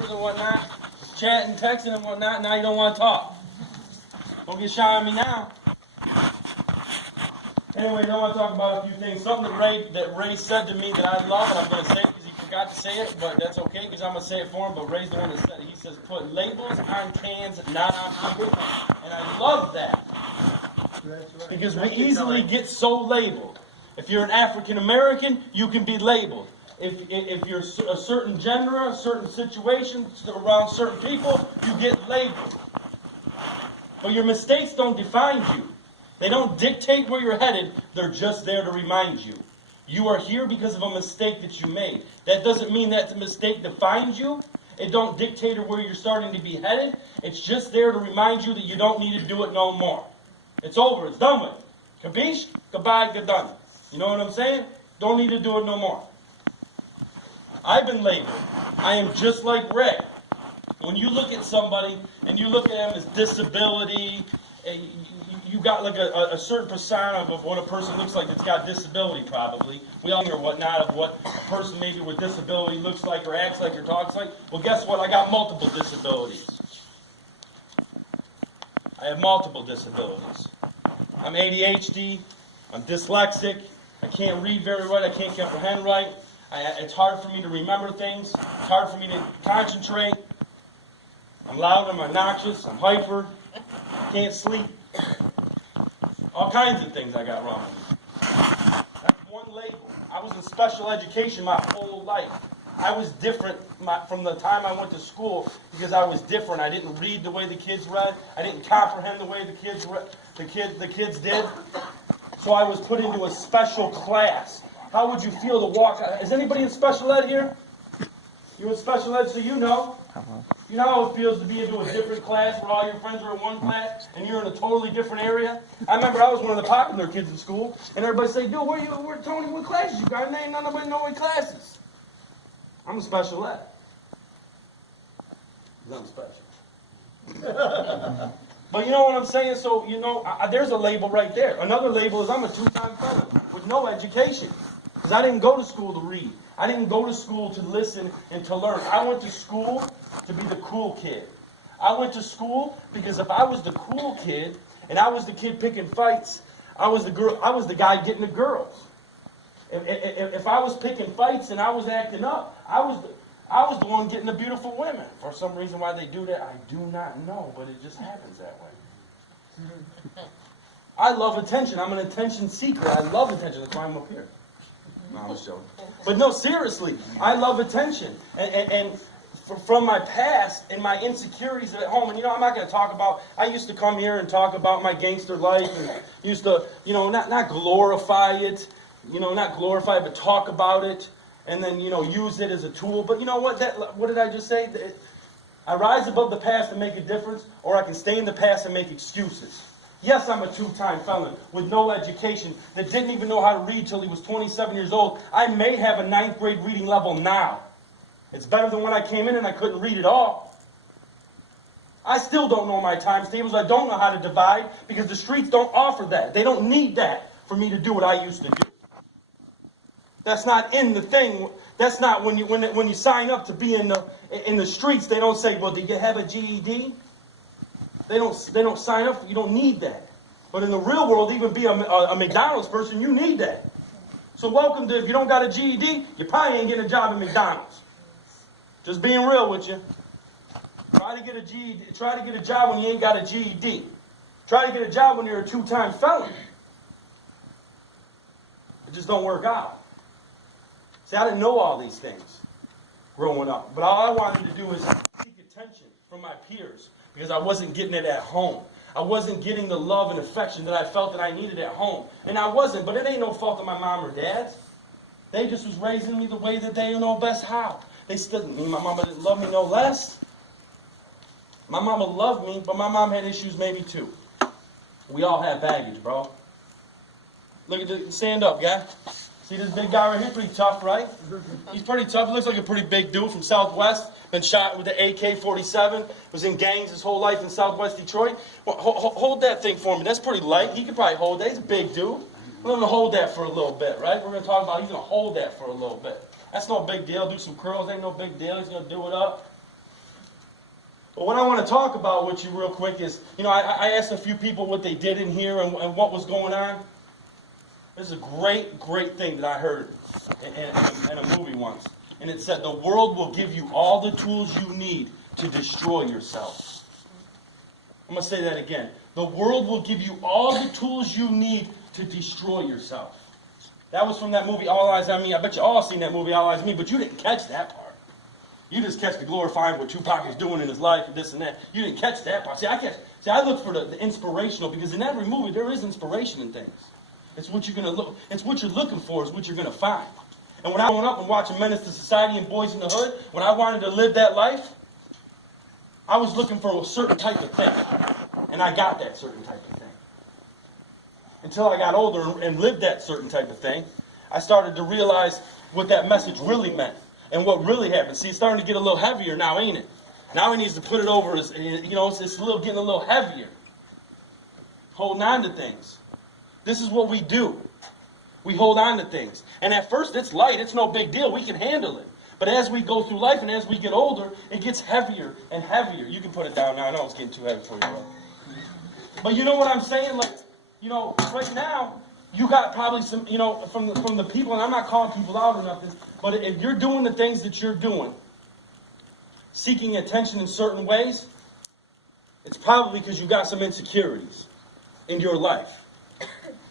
papers and whatnot, chatting, texting and whatnot, now you don't want to talk. Don't get shy on me now. Anyway, I don't want to talk about a few things. Something that Ray said to me that I love, and I'm going to say it because he forgot to say it, but that's okay because I'm going to say it for him. But Ray's the one that said it. He says, put labels on cans, not on people. And I love that. That's right. Because we easily get so labeled. If you're an African American, you can be labeled. If you're a certain gender, a certain situation, around certain people, you get labeled. But your mistakes don't define you. They don't dictate where you're headed. They're just there to remind you. You are here because of a mistake that you made. That doesn't mean that the mistake defines you. It don't dictate where you're starting to be headed. It's just there to remind you that you don't need to do it no more. It's over. It's done with. Capiche? Goodbye. Good done. You know what I'm saying? Don't need to do it no more. I've been labeled. I am just like Ray. When you look at somebody and you look at them as disability, you got like a certain persona of what a person looks like that's got disability probably. We all hear whatnot of what a person maybe with disability looks like or acts like or talks like. Well, guess what? I got multiple disabilities. I have multiple disabilities. I'm ADHD. I'm dyslexic. I can't read very right. I can't comprehend right. It's hard for me to remember things. It's hard for me to concentrate. I'm loud. I'm obnoxious. I'm hyper. Can't sleep. All kinds of things I got wrong with me. That's one label. I was in special education my whole life. I was different from the time I went to school because I was different. I didn't read the way the kids read. I didn't comprehend the way the kids did. So I was put into a special class. How would you feel to walk? Is anybody in special ed here? You're in special ed, so you know. You know how it feels to be into a different class where all your friends are in one class and you're in a totally different area? I remember I was one of the popular kids in school, and everybody say, "Dude, where Tony? What classes you got?" And ain't nobody know what classes. I'm a special ed. I'm special. But you know what I'm saying? So, you know, there's a label right there. Another label is I'm a 2-time felon with no education. Because I didn't go to school to read. I didn't go to school to listen and to learn. I went to school to be the cool kid. I went to school because if I was the cool kid and I was the kid picking fights, I was the guy getting the girls. If I was picking fights and I was acting up, I was the one getting the beautiful women. For some reason why they do that, I do not know, but it just happens that way. I love attention. I'm an attention seeker. I love attention. That's why I'm up here. No, I'm just joking. But no, seriously, I love attention. And from my past and my insecurities at home, and you know, I'm not going to talk about, I used to come here and talk about my gangster life and used to, you know, not glorify it, but talk about it. And then, you know, use it as a tool. But you know what? What did I just say? I rise above the past and make a difference, or I can stay in the past and make excuses. Yes, I'm a 2-time felon with no education that didn't even know how to read till he was 27 years old. I may have a 9th grade reading level now. It's better than when I came in and I couldn't read at all. I still don't know my times tables. I don't know how to divide because the streets don't offer that. They don't need that for me to do what I used to do. That's not in the thing. That's not when you sign up to be in the streets. They don't say, "Well, did you have a GED?" They don't sign up. You don't need that. But in the real world, even be a McDonald's person, you need that. So welcome to, if you don't got a GED, you probably ain't getting a job at McDonald's. Just being real with you. Try to get a GED. Try to get a job when you ain't got a GED. Try to get a job when you're a 2-time felon. It just don't work out. See, I didn't know all these things growing up. But all I wanted to do was seek attention from my peers because I wasn't getting it at home. I wasn't getting the love and affection that I felt that I needed at home. And I wasn't, but it ain't no fault of my mom or dad's. They just was raising me the way that they know best how. They still didn't mean my mama didn't love me no less. My mama loved me, but my mom had issues maybe too. We all have baggage, bro. Look at the, stand up, guy. See this big guy right here? Pretty tough, right? He's pretty tough. He looks like a pretty big dude from Southwest. Been shot with the AK-47. Was in gangs his whole life in Southwest Detroit. Well, hold that thing for me. That's pretty light. He could probably hold that. He's a big dude. We're going to hold that for a little bit, right? We're going to talk about he's going to hold that for a little bit. That's no big deal. Do some curls. Ain't no big deal. He's going to do it up. But what I want to talk about with you real quick is, I asked a few people what they did in here and what was going on. There's a great, great thing that I heard in a movie once. And it said, the world will give you all the tools you need to destroy yourself. I'm going to say that again. The world will give you all the tools you need to destroy yourself. That was from that movie, All Eyes on Me. I bet you all seen that movie, All Eyes on Me, but you didn't catch that part. You just catch the glorifying what Tupac is doing in his life and this and that. You didn't catch that part. See, I look for the inspirational, because in every movie there is inspiration in things. It's what you're gonna look. It's what you're looking for. Is what you're gonna find. And when I went up and watching Menace to Society and Boys in the Hood, when I wanted to live that life, I was looking for a certain type of thing, and I got that certain type of thing. Until I got older and lived that certain type of thing, I started to realize what that message really meant and what really happened. See, it's starting to get a little heavier now, ain't it? Now he needs to put it over as, it's getting a little heavier. Holding on to things. This is what we do. We hold on to things. And at first it's light, it's no big deal, we can handle it. But as we go through life and as we get older, it gets heavier and heavier. You can put it down now, I know it's getting too heavy for you, bro. But you know what I'm saying? Like, right now, you got probably some, from the people, and I'm not calling people out or nothing, but if you're doing the things that you're doing, seeking attention in certain ways, it's probably because you got some insecurities in your life.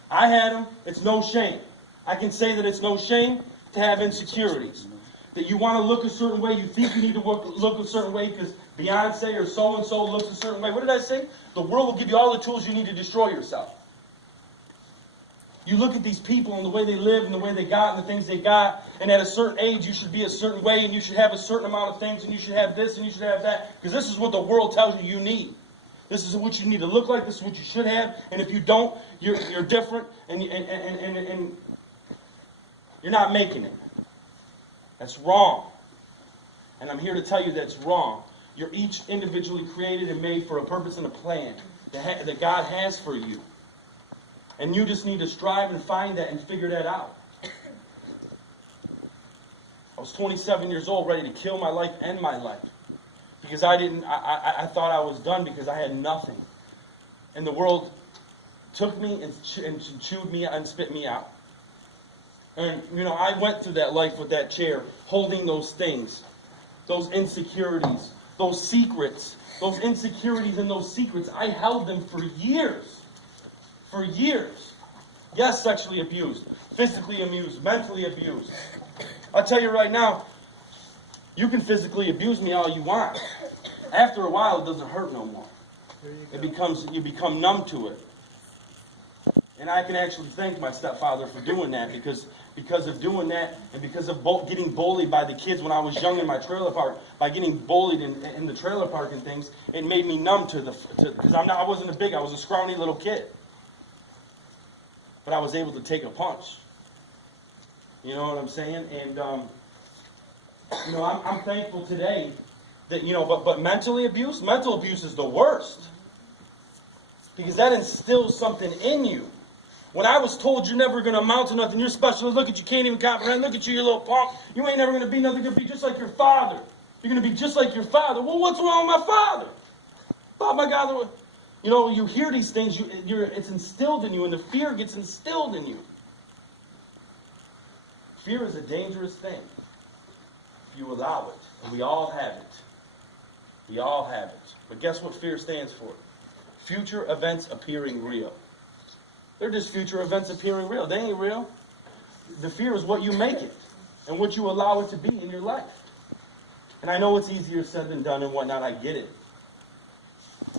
I had them. It's no shame. I can say that it's no shame to have insecurities. That you want to look a certain way, you think you need to look a certain way because Beyonce or so-and-so looks a certain way. What did I say? The world will give you all the tools you need to destroy yourself. You look at these people and the way they live and the way they got and the things they got, and at a certain age you should be a certain way and you should have a certain amount of things and you should have this and you should have that, because this is what the world tells you need. This is what you need to look like. This is what you should have. And if you don't, you're different, and you're not making it. That's wrong. And I'm here to tell you that's wrong. You're each individually created and made for a purpose and a plan that God has for you. And you just need to strive and find that and figure that out. I was 27 years old, ready to kill my life, end my life. Because I thought I was done because I had nothing. And the world took me and chewed me and spit me out. And, I went through that life with that chair, holding those things, those insecurities, those secrets, those insecurities and those secrets. I held them for years. For years. Yes, sexually abused, physically abused, mentally abused. I'll tell you right now, you can physically abuse me all you want. After a while, it doesn't hurt no more. You become numb to it. And I can actually thank my stepfather for doing that, because of doing that and because of getting bullied by the kids when I was young in my trailer park, by getting bullied in the trailer park and things, it made me numb because I wasn't I was a scrawny little kid. But I was able to take a punch. You know what I'm saying? And, I'm thankful today that, but mental abuse is the worst. Because that instills something in you. When I was told you're never going to amount to nothing, you're special, look at you, can't even comprehend, look at you, you little punk, you ain't never going to be nothing, you're going to be just like your father. You're going to be just like your father. Well, what's wrong with my father? Oh my God, you hear these things, it's instilled in you, and the fear gets instilled in you. Fear is a dangerous thing if you allow it. And we all have it. We all have it. But guess what fear stands for? Future events appearing real. They're just future events appearing real. They ain't real. The fear is what you make it and what you allow it to be in your life. And I know it's easier said than done and whatnot. I get it.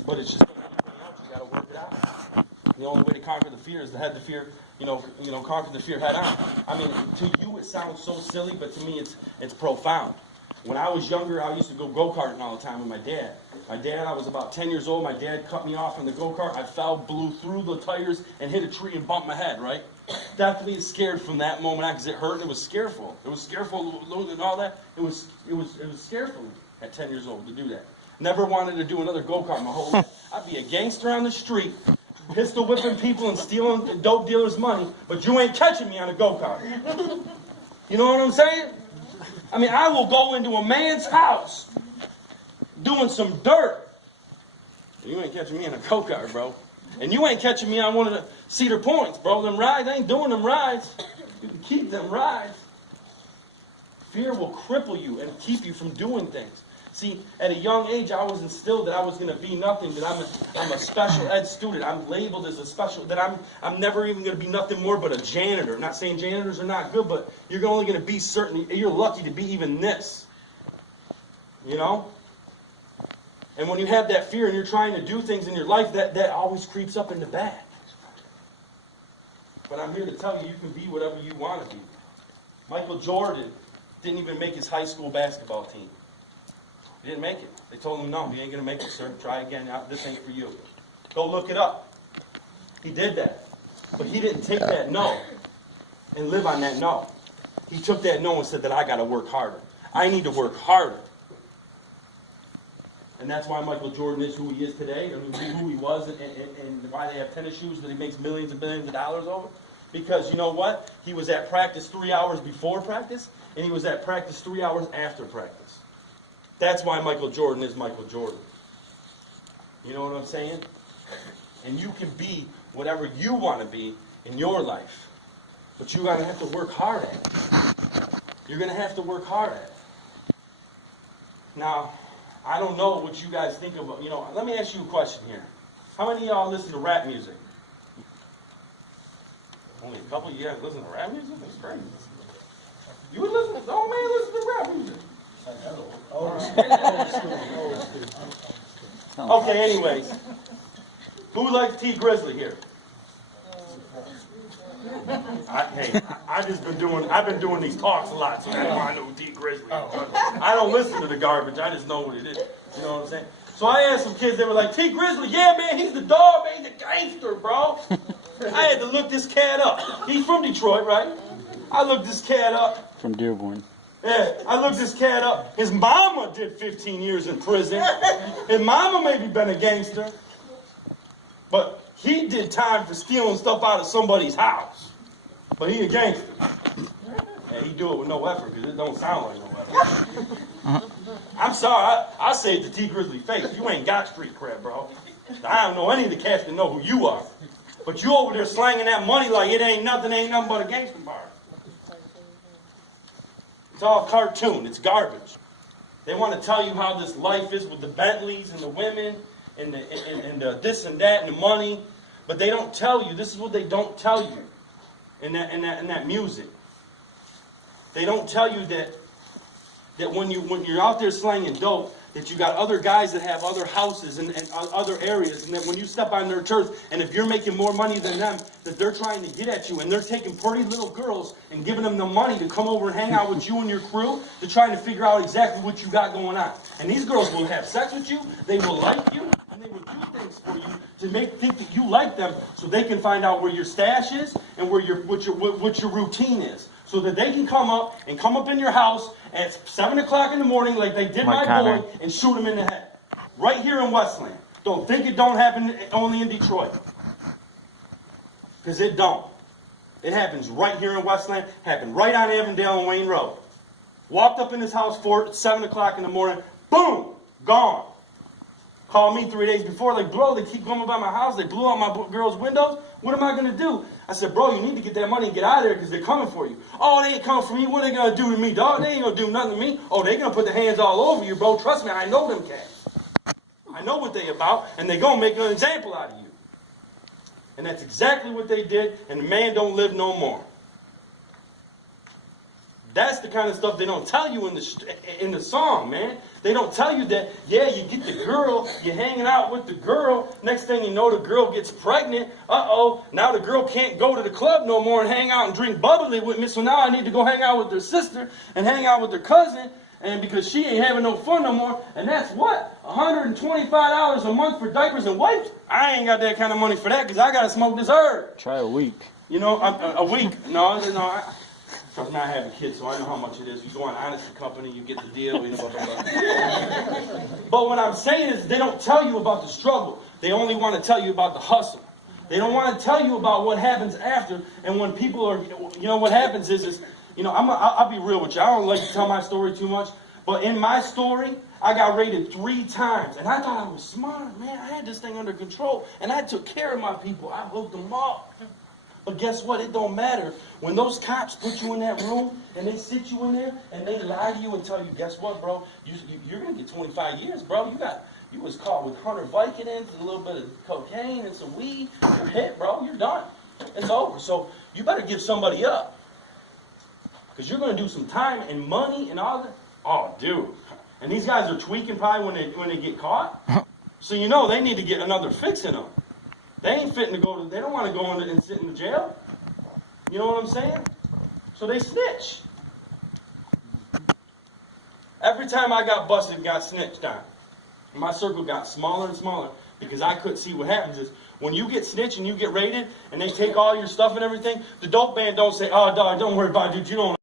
But it's just anything else. You got to work it out. The only way to conquer the fear is to have the fear, conquer the fear head on. I mean, to you it sounds so silly, but to me it's profound. When I was younger, I used to go go-karting all the time with my dad. I was about 10 years old. My dad cut me off in the go-kart. I fell, blew through the tires, and hit a tree and bumped my head, right? Definitely scared from that moment on because it hurt and it was scareful. It was scareful and all that. It was scareful at 10 years old to do that. Never wanted to do another go-kart my whole life. I'd be a gangster on the street, pistol whipping people and stealing dope dealers' money, but you ain't catching me on a go-kart. You know what I'm saying? I mean, I will go into a man's house, doing some dirt. You ain't catching me in a go-kart, bro. And you ain't catching me on one of the Cedar Points, bro. Them rides, I ain't doing them rides. You can keep them rides. Fear will cripple you and keep you from doing things. See, at a young age, I was instilled that I was going to be nothing, that I'm a special ed student. I'm labeled as a special, that I'm never even going to be nothing more but a janitor. I'm not saying janitors are not good, but you're only going to be certain, you're lucky to be even this. You know? And when you have that fear and you're trying to do things in your life, that always creeps up in the back. But I'm here to tell you, you can be whatever you want to be. Michael Jordan didn't even make his high school basketball team. He didn't make it. They told him, no, you ain't going to make it, sir. Try again. This ain't for you. Go look it up. He did that. But he didn't take that no and live on that no. He took that no and said that I got to work harder. I need to work harder. And that's why Michael Jordan is who he is today, and who he was, and why they have tennis shoes that he makes millions and billions of dollars over. Because you know what? He was at practice 3 hours before practice, and he was at practice 3 hours after practice. That's why Michael Jordan is Michael Jordan. You know what I'm saying? And you can be whatever you want to be in your life. But you're going to have to work hard at it. You're going to have to work hard at it. Now, I don't know what you guys think about, let me ask you a question here. How many of y'all listen to rap music? Only a couple of you guys listen to rap music? That's crazy. You would listen to, oh man, listen to rap music. Okay, anyways. Who likes T Grizzly here? I've been doing these talks a lot, so that's why I know who T Grizzly is. I don't listen to the garbage, I just know what it is. You know what I'm saying? So I asked some kids, they were like, T Grizzly, yeah man, he's the dog, man, he's a gangster, bro. I had to look this cat up. He's from Detroit, right? I looked this cat up. From Dearborn. Yeah, I looked this cat up. His mama did 15 years in prison. His mama maybe been a gangster. But he did time for stealing stuff out of somebody's house. But he a gangster. And he do it with no effort because it don't sound like no effort. I'm sorry, I say it to T Grizzly face. You ain't got street cred, bro. I don't know any of the cats that know who you are. But you over there slanging that money like it ain't nothing but a gangster bar. It's all cartoon. It's garbage. They want to tell you how this life is with the Bentleys and the women and the this and that and the money, but they don't tell you. This is what they don't tell you in that music. They don't tell you that when you're out there slanging dope, that you got other guys that have other houses and other areas, and that when you step on their turf, and if you're making more money than them, that they're trying to get at you, and they're taking pretty little girls and giving them the money to come over and hang out with you and your crew to trying to figure out exactly what you got going on. And these girls will have sex with you, they will like you, and they will do things for you to think that you like them, so they can find out where your stash is and what your routine is. So that they can come up in your house at 7 o'clock in the morning like they did my boy and shoot him in the head. Right here in Westland. Don't think it don't happen only in Detroit. Because it don't. It happens right here in Westland. Happened right on Avondale and Wayne Road. Walked up in his house 7 o'clock in the morning. Boom! Gone. Called me 3 days before. Like, bro, they keep coming by my house. They blew out my girl's windows. What am I going to do? I said, bro, you need to get that money and get out of there because they're coming for you. Oh, they ain't coming for me. What are they going to do to me, dog? They ain't going to do nothing to me. Oh, they going to put their hands all over you, bro. Trust me, I know them cats. I know what they about, and they going to make an example out of you. And that's exactly what they did, and the man don't live no more. That's the kind of stuff they don't tell you in the song, man. They don't tell you that, yeah, you get the girl, you're hanging out with the girl, next thing you know, the girl gets pregnant. Uh-oh, now the girl can't go to the club no more and hang out and drink bubbly with me, so now I need to go hang out with her sister and hang out with her cousin, and because she ain't having no fun no more, and that's what? $125 a month for diapers and wipes? I ain't got that kind of money for that because I got to smoke this herb. Try a week. You know, a week. No, I'm not having kids, so I know how much it is. You go on Honesty Company, you get the deal, you know, blah, blah, blah. But what I'm saying is they don't tell you about the struggle. They only want to tell you about the hustle. They don't want to tell you about what happens after. And when people are, what happens is I'll be real with you. I don't like to tell my story too much. But in my story, I got raided 3 times, and I thought I was smart, man. I had this thing under control, and I took care of my people. I hooked them up. But guess what? It don't matter. When those cops put you in that room, and they sit you in there, and they lie to you and tell you, guess what, bro? You're going to get 25 years, bro. You was caught with 100 Vicodins, a little bit of cocaine, and some weed. You're hit, bro. You're done. It's over. So you better give somebody up. Because you're going to do some time and money and all that. Oh, dude. And these guys are tweaking probably when they get caught. So you know they need to get another fix in them. They ain't fitting to go to, they don't want to go in and sit in the jail. You know what I'm saying? So they snitch. Every time I got busted, got snitched on. My circle got smaller and smaller because I couldn't see what happens is when you get snitched and you get raided and they take all your stuff and everything, the dope man don't say, oh, dog, don't worry about it, dude, you don't